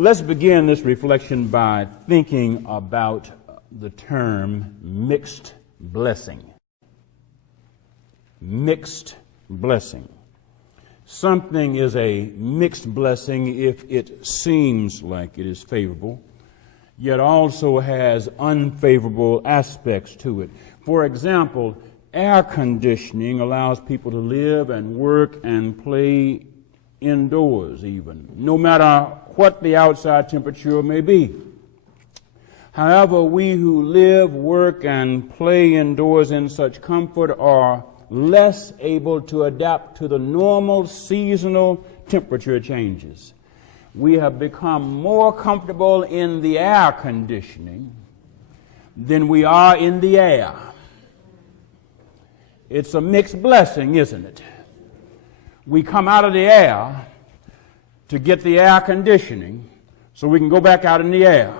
Let's begin this reflection by thinking about the term mixed blessing. Mixed blessing. Something is a mixed blessing if it seems like it is favorable, yet also has unfavorable aspects to it. For example, air conditioning allows people to live and work and play indoors even, no matter what the outside temperature may be. However, we who live, work, and play indoors in such comfort are less able to adapt to the normal seasonal temperature changes. We have become more comfortable in the air conditioning than we are in the air. It's a mixed blessing, isn't it? We come out of the air to get the air conditioning so we can go back out in the air.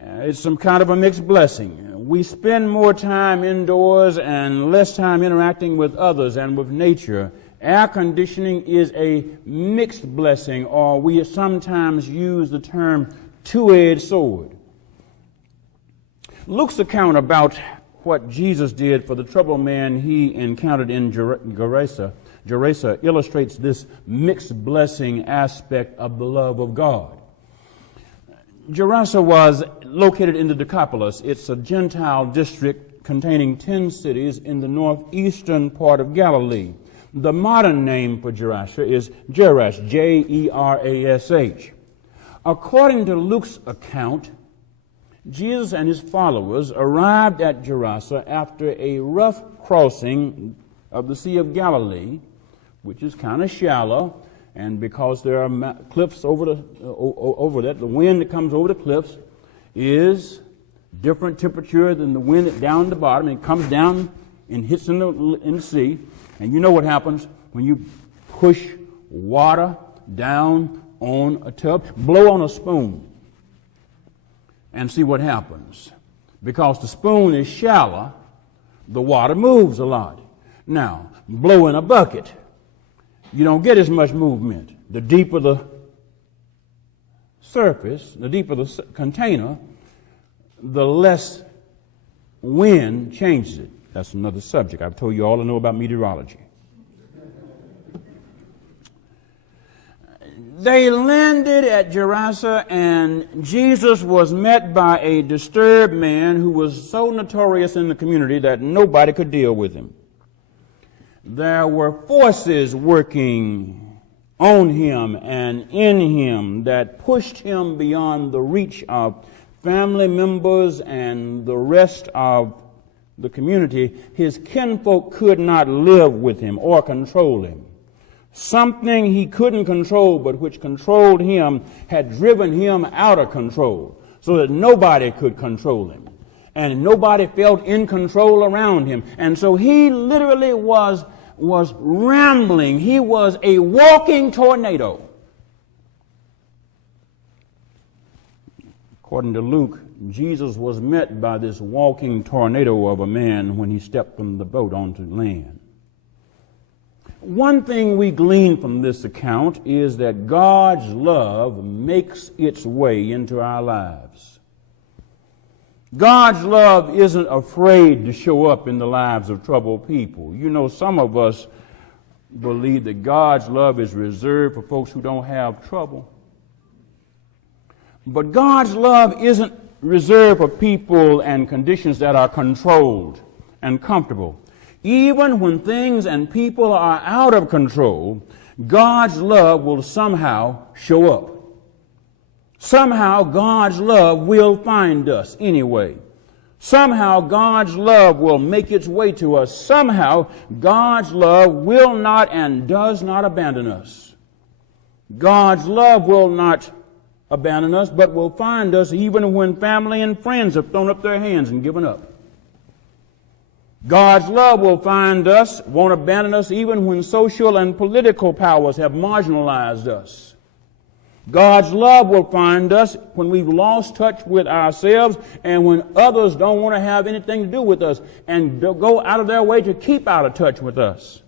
It's some kind of a mixed blessing. We spend more time indoors and less time interacting with others and with nature. Air conditioning is a mixed blessing, or we sometimes use the term two-edged sword. Luke's account about what Jesus did for the troubled man he encountered in Gerasa illustrates this mixed blessing aspect of the love of God. Gerasa was located in the Decapolis. It's a Gentile district containing 10 cities in the northeastern part of Galilee. The modern name for Gerasa is Jerash, Jerash. According to Luke's account, Jesus and his followers arrived at Gerasa after a rough crossing of the Sea of Galilee, which is kind of shallow, and because there are cliffs over that, the wind that comes over the cliffs is different temperature than the wind down the bottom. It comes down and hits in the sea, and you know what happens when you push water down on a tub. Blow on a spoon and see what happens. Because the spoon is shallow, the water moves a lot. Now, blow in a bucket, you don't get as much movement. The deeper the surface, the deeper the container, the less wind changes it. That's another subject. I've told you all I know about meteorology. They landed at Gerasa, and Jesus was met by a disturbed man who was so notorious in the community that nobody could deal with him. There were forces working on him and in him that pushed him beyond the reach of family members and the rest of the community. His kinfolk could not live with him or control him. Something he couldn't control, but which controlled him, had driven him out of control so that nobody could control him. And nobody felt in control around him. And so he literally was rambling. He was a walking tornado. According to Luke, Jesus was met by this walking tornado of a man when he stepped from the boat onto land. One thing we glean from this account is that God's love makes its way into our lives. God's love isn't afraid to show up in the lives of troubled people. You know, some of us believe that God's love is reserved for folks who don't have trouble. But God's love isn't reserved for people and conditions that are controlled and comfortable. Even when things and people are out of control, God's love will somehow show up. Somehow God's love will find us anyway. Somehow God's love will make its way to us. Somehow God's love will not and does not abandon us. God's love will not abandon us, but will find us even when family and friends have thrown up their hands and given up. God's love will find us, won't abandon us even when social and political powers have marginalized us. God's love will find us when we've lost touch with ourselves and when others don't want to have anything to do with us and go out of their way to keep out of touch with us.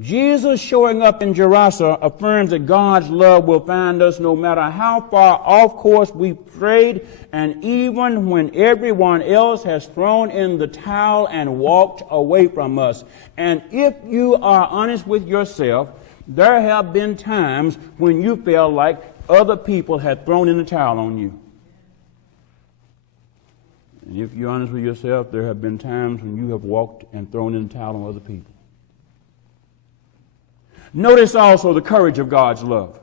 Jesus showing up in Gerasa affirms that God's love will find us no matter how far off course we've strayed, and even when everyone else has thrown in the towel and walked away from us. And if you are honest with yourself, there have been times when you felt like other people had thrown in the towel on you. And if you're honest with yourself, there have been times when you have walked and thrown in the towel on other people. Notice also the courage of God's love.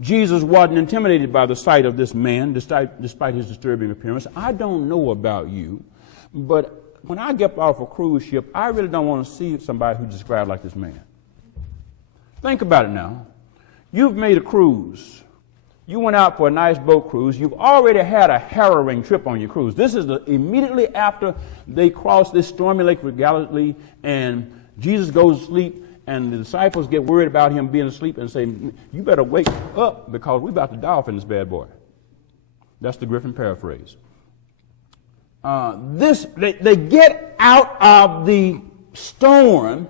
Jesus wasn't intimidated by the sight of this man, despite his disturbing appearance. I don't know about you, but when I get off a cruise ship, I really don't want to see somebody who's described like this man. Think about it now. You've made a cruise. You went out for a nice boat cruise. You've already had a harrowing trip on your cruise. This is immediately after they cross this stormy lake of Galilee, and Jesus goes to sleep. And the disciples get worried about him being asleep and say, you better wake up because we're about to die off in this bad boy. That's the Griffin paraphrase. They get out of the storm,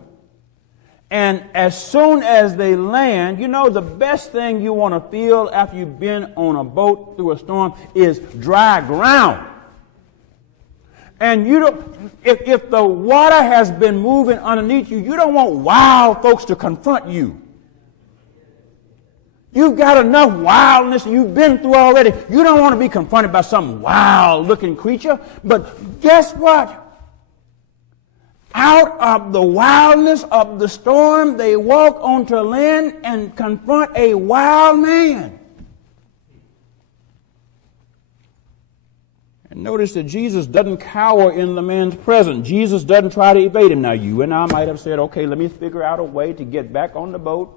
and as soon as they land, you know the best thing you want to feel after you've been on a boat through a storm is dry ground. And you don't, if the water has been moving underneath you, you don't want wild folks to confront you. You've got enough wildness you've been through already. You don't want to be confronted by some wild-looking creature. But guess what? Out of the wildness of the storm, they walk onto land and confront a wild man. And notice that Jesus doesn't cower in the man's presence. Jesus doesn't try to evade him. Now, you and I might have said, okay, let me figure out a way to get back on the boat.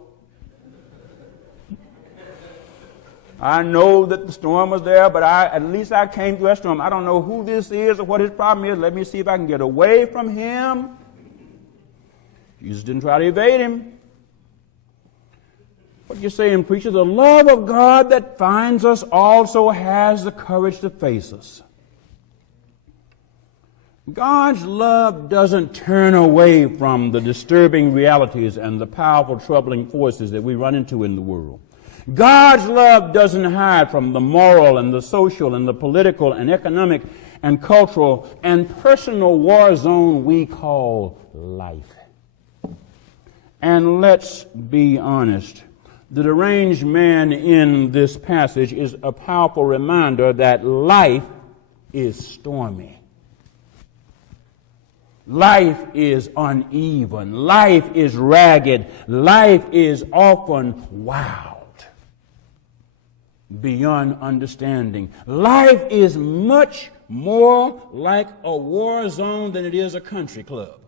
I know that the storm was there, but at least I came through that storm. I don't know who this is or what his problem is. Let me see if I can get away from him. Jesus didn't try to evade him. What you're saying, preacher, the love of God that finds us also has the courage to face us. God's love doesn't turn away from the disturbing realities and the powerful, troubling forces that we run into in the world. God's love doesn't hide from the moral and the social and the political and economic and cultural and personal war zone we call life. And let's be honest, the deranged man in this passage is a powerful reminder that life is stormy. Life is uneven. Life is ragged. Life is often wild, beyond understanding. Life is much more like a war zone than it is a country club.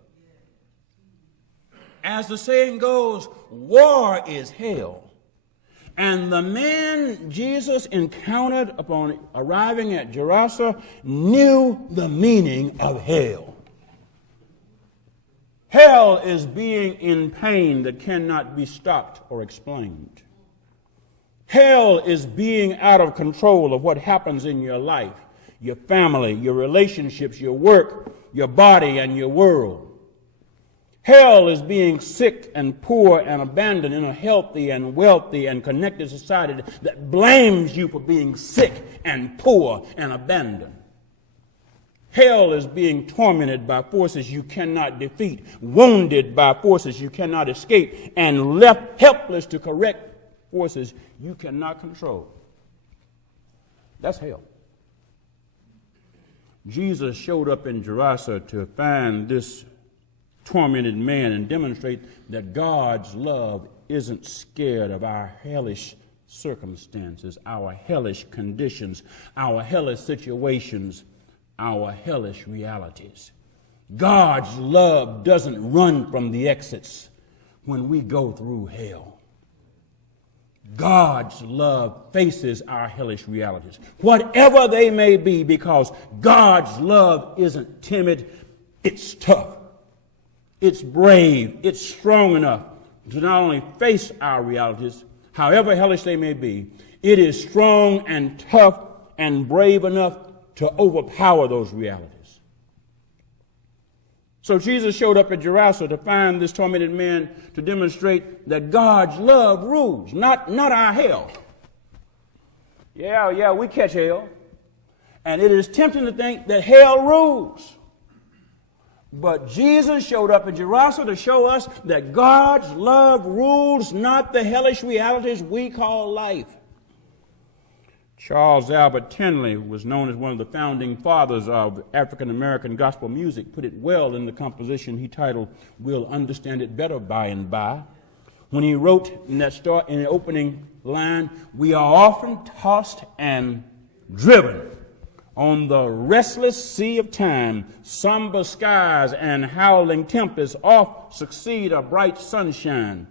As the saying goes, war is hell. And the man Jesus encountered upon arriving at Gerasa knew the meaning of hell. Hell is being in pain that cannot be stopped or explained. Hell is being out of control of what happens in your life, your family, your relationships, your work, your body, and your world. Hell is being sick and poor and abandoned in a healthy and wealthy and connected society that blames you for being sick and poor and abandoned. Hell is being tormented by forces you cannot defeat, wounded by forces you cannot escape, and left helpless to correct forces you cannot control. That's hell. Jesus showed up in Gerasa to find this tormented man and demonstrate that God's love isn't scared of our hellish circumstances, our hellish conditions, our hellish situations, our hellish realities. God's love doesn't run from the exits when we go through hell. God's love faces our hellish realities, whatever they may be, because God's love isn't timid, it's tough, it's brave, it's strong enough to not only face our realities, however hellish they may be, it is strong and tough and brave enough to overpower those realities. So Jesus showed up at Gerasa to find this tormented man to demonstrate that God's love rules, not our hell. Yeah, we catch hell. And it is tempting to think that hell rules. But Jesus showed up at Gerasa to show us that God's love rules, not the hellish realities we call life. Charles Albert Tindley was known as one of the founding fathers of African American gospel music, put it well in the composition he titled, "We'll Understand It Better By and By," when he wrote in the opening line, "We are often tossed and driven on the restless sea of time. Somber skies and howling tempests oft succeed a bright sunshine.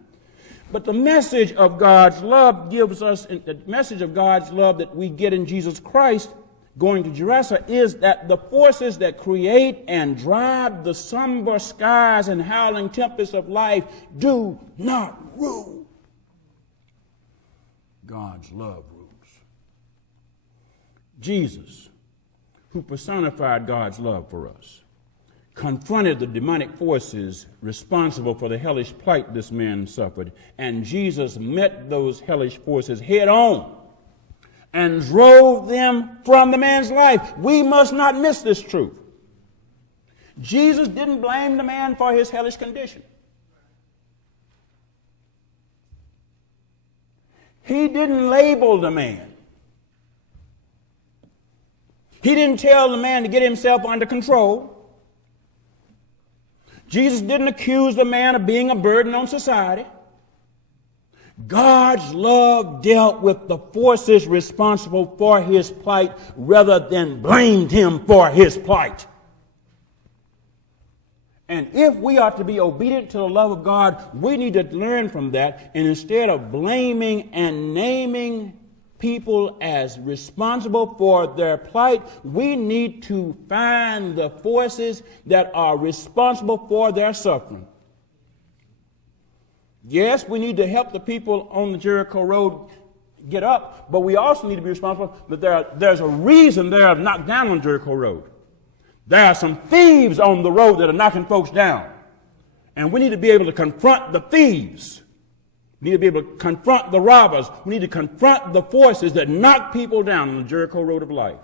But the message of God's love gives us, the message of God's love that we get in Jesus Christ going to Gerasa is that the forces that create and drive the somber skies and howling tempests of life do not rule. God's love rules." Jesus, who personified God's love for us, confronted the demonic forces responsible for the hellish plight this man suffered, and Jesus met those hellish forces head on and drove them from the man's life. We must not miss this truth. Jesus didn't blame the man for his hellish condition. He didn't label the man. He didn't tell the man to get himself under control. Jesus didn't accuse the man of being a burden on society. God's love dealt with the forces responsible for his plight rather than blamed him for his plight. And if we are to be obedient to the love of God, we need to learn from that, and instead of blaming and naming people as responsible for their plight, we need to find the forces that are responsible for their suffering. Yes, we need to help the people on the Jericho Road get up, but we also need to be responsible that there's a reason they're knocked down on Jericho Road. There are some thieves on the road that are knocking folks down, and we need to be able to confront the thieves. We need to be able to confront the robbers. We need to confront the forces that knock people down on the Jericho Road of life.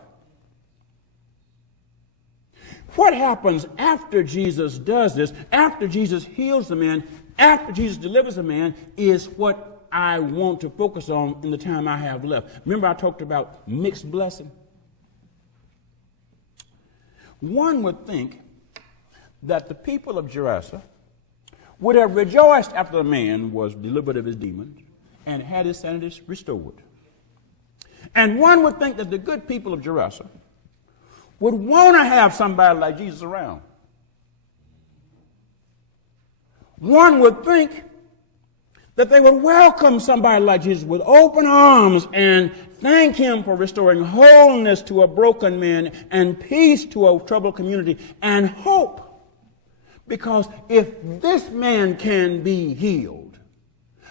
What happens after Jesus does this, after Jesus heals the man, after Jesus delivers the man, is what I want to focus on in the time I have left. Remember I talked about mixed blessing? One would think that the people of Gerasa would have rejoiced after the man was delivered of his demons and had his sanity restored. And one would think that the good people of Gerasa would want to have somebody like Jesus around. One would think that they would welcome somebody like Jesus with open arms and thank him for restoring wholeness to a broken man and peace to a troubled community and hope. Because if this man can be healed,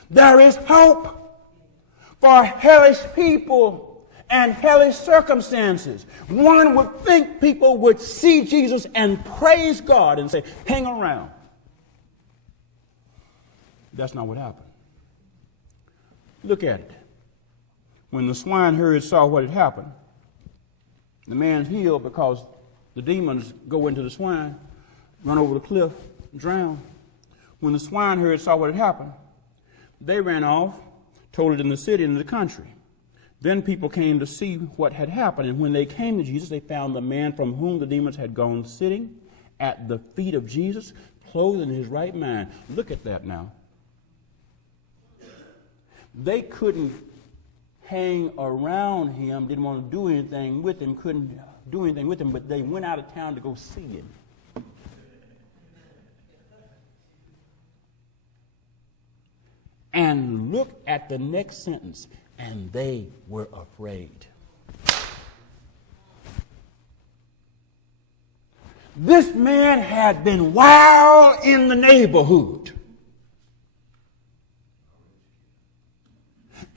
there is hope for hellish people and hellish circumstances. One would think people would see Jesus and praise God and say, hang around. That's not what happened. Look at it. When the swineherd saw what had happened, the man's healed because the demons go into the swine, run over the cliff, drown. When the swineherd saw what had happened, they ran off, told it in the city and in the country. Then people came to see what had happened, and when they came to Jesus, they found the man from whom the demons had gone sitting at the feet of Jesus, clothed in his right mind. Look at that now. They couldn't hang around him, didn't want to do anything with him, couldn't do anything with him, but they went out of town to go see him. And look at the next sentence, and they were afraid. This man had been wild in the neighborhood.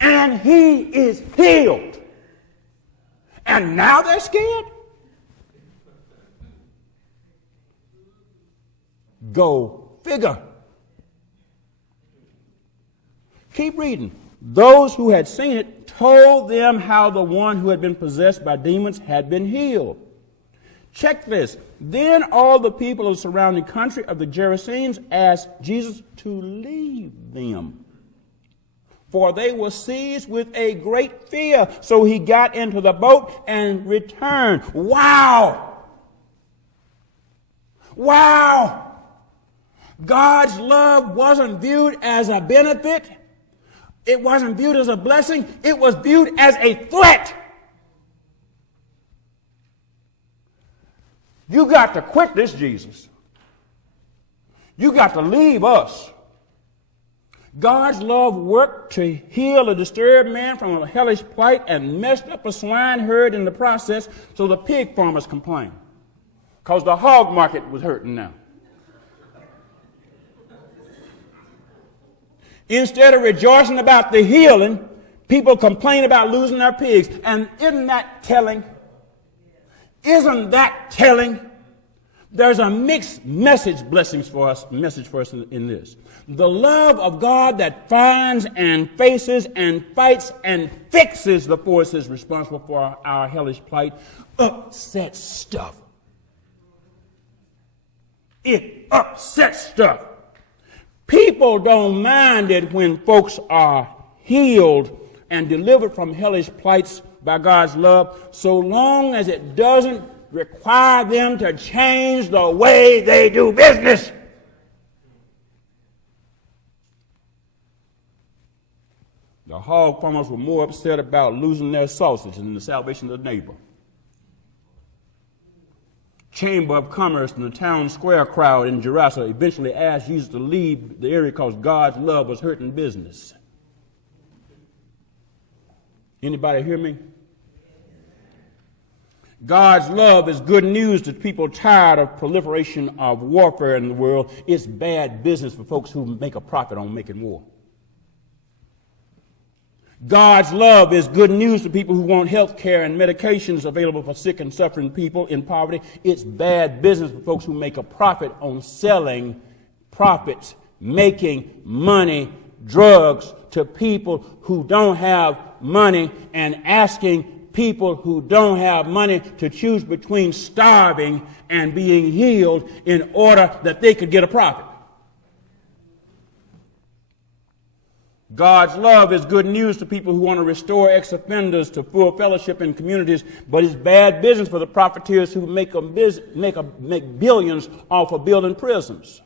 And he is healed. And now they're scared? Go figure. Keep reading. Those who had seen it told them how the one who had been possessed by demons had been healed. Check this. Then all the people of the surrounding country of the Gerasenes asked Jesus to leave them, for they were seized with a great fear. So he got into the boat and returned. Wow! Wow! God's love wasn't viewed as a benefit. It wasn't viewed as a blessing. It was viewed as a threat. You got to quit this, Jesus. You got to leave us. God's love worked to heal a disturbed man from a hellish plight and messed up a swine herd in the process, so the pig farmers complained because the hog market was hurting now. Instead of rejoicing about the healing, people complain about losing their pigs. And isn't that telling? Isn't that telling? There's a mixed message for us in this. The love of God that finds and faces and fights and fixes the forces responsible for our hellish plight upsets stuff. It upsets stuff. People don't mind it when folks are healed and delivered from hellish plights by God's love, so long as it doesn't require them to change the way they do business. The hog farmers were more upset about losing their sausage than the salvation of the neighbor. Chamber of Commerce and the town square crowd in Gerasa eventually asked Jesus to leave the area because God's love was hurting business. Anybody hear me? God's love is good news to people tired of proliferation of warfare in the world. It's bad business for folks who make a profit on making war. God's love is good news to people who want health care and medications available for sick and suffering people in poverty. It's bad business for folks who make a profit on selling profits, making money, drugs to people who don't have money and asking people who don't have money to choose between starving and being healed in order that they could get a profit. God's love is good news to people who want to restore ex-offenders to full fellowship in communities, but it's bad business for the profiteers who make billions off of building prisons.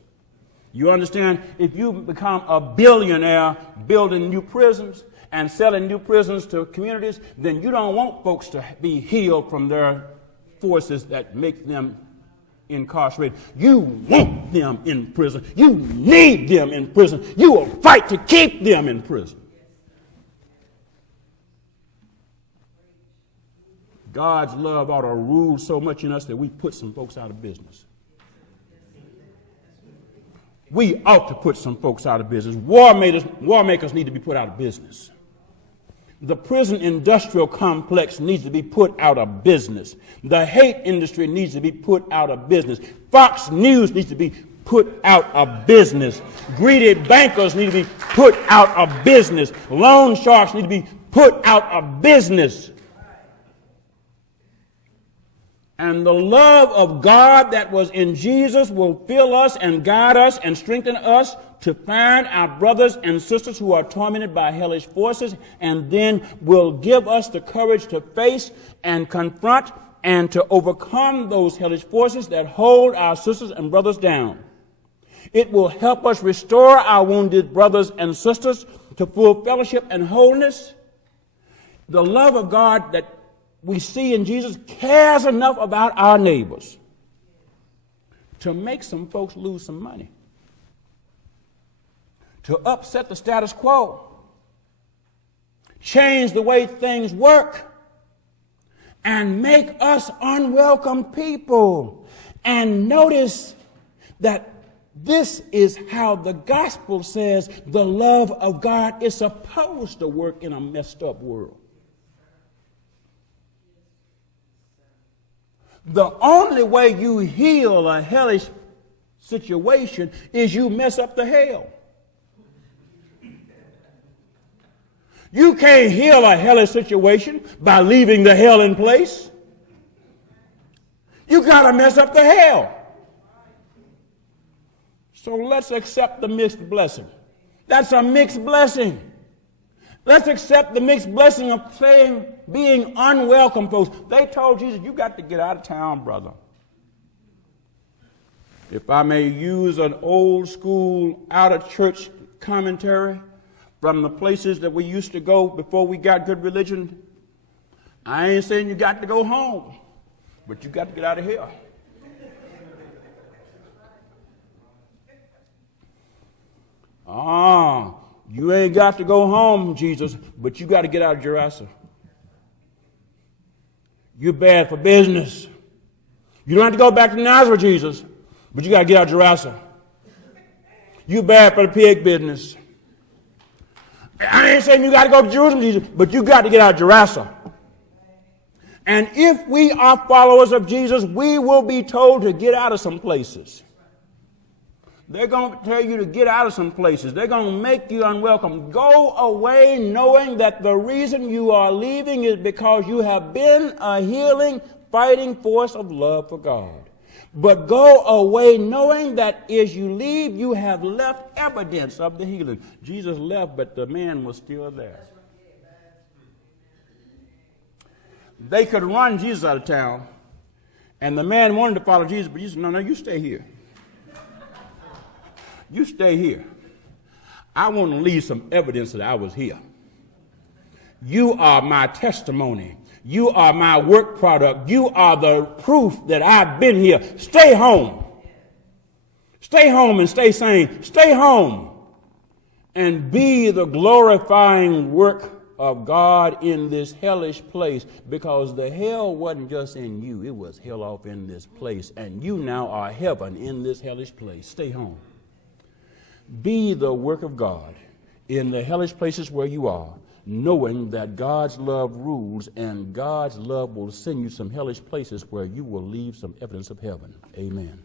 You understand? If you become a billionaire building new prisons and selling new prisons to communities, then you don't want folks to be healed from their forces that make them incarcerated. You want them in prison. You need them in prison. You will fight to keep them in prison. God's love ought to rule so much in us that we put some folks out of business. We ought to put some folks out of business. War makers need to be put out of business. The prison industrial complex needs to be put out of business. The hate industry needs to be put out of business. Fox News needs to be put out of business. Greedy bankers need to be put out of business. Loan sharks need to be put out of business. And the love of God that was in Jesus will fill us and guide us and strengthen us to find our brothers and sisters who are tormented by hellish forces, and then will give us the courage to face and confront and to overcome those hellish forces that hold our sisters and brothers down. It will help us restore our wounded brothers and sisters to full fellowship and wholeness. The love of God that we see in Jesus cares enough about our neighbors to make some folks lose some money, to upset the status quo, change the way things work, and make us unwelcome people. And notice that this is how the gospel says the love of God is supposed to work in a messed up world. The only way you heal a hellish situation is you mess up the hell. You can't heal a hellish situation by leaving the hell in place. You got to mess up the hell. So let's accept the mixed blessing. That's a mixed blessing. Let's accept the mixed blessing of being unwelcome, folks. They told Jesus, you got to get out of town, brother. If I may use an old school out of church commentary from the places that we used to go before we got good religion, I ain't saying you got to go home, but you got to get out of here. You ain't got to go home, Jesus, but you got to get out of Gerasa. You're bad for business. You don't have to go back to Nazareth, Jesus, but you got to get out of Gerasa. You're bad for the pig business. I ain't saying you got to go to Jerusalem, Jesus, but you got to get out of Gerasa. And if we are followers of Jesus, we will be told to get out of some places. They're going to tell you to get out of some places. They're going to make you unwelcome. Go away knowing that the reason you are leaving is because you have been a healing, fighting force of love for God. But go away knowing that as you leave, you have left evidence of the healing. Jesus left, but the man was still there. They could run Jesus out of town, and the man wanted to follow Jesus, but Jesus said, no, you stay here. You stay here. I want to leave some evidence that I was here. You are my testimony. You are my work product. You are the proof that I've been here. Stay home. Stay home and stay sane. Stay home and be the glorifying work of God in this hellish place, because the hell wasn't just in you. It was hell off in this place, and you now are heaven in this hellish place. Stay home. Be the work of God in the hellish places where you are, knowing that God's love rules, and God's love will send you some hellish places where you will leave some evidence of heaven. Amen.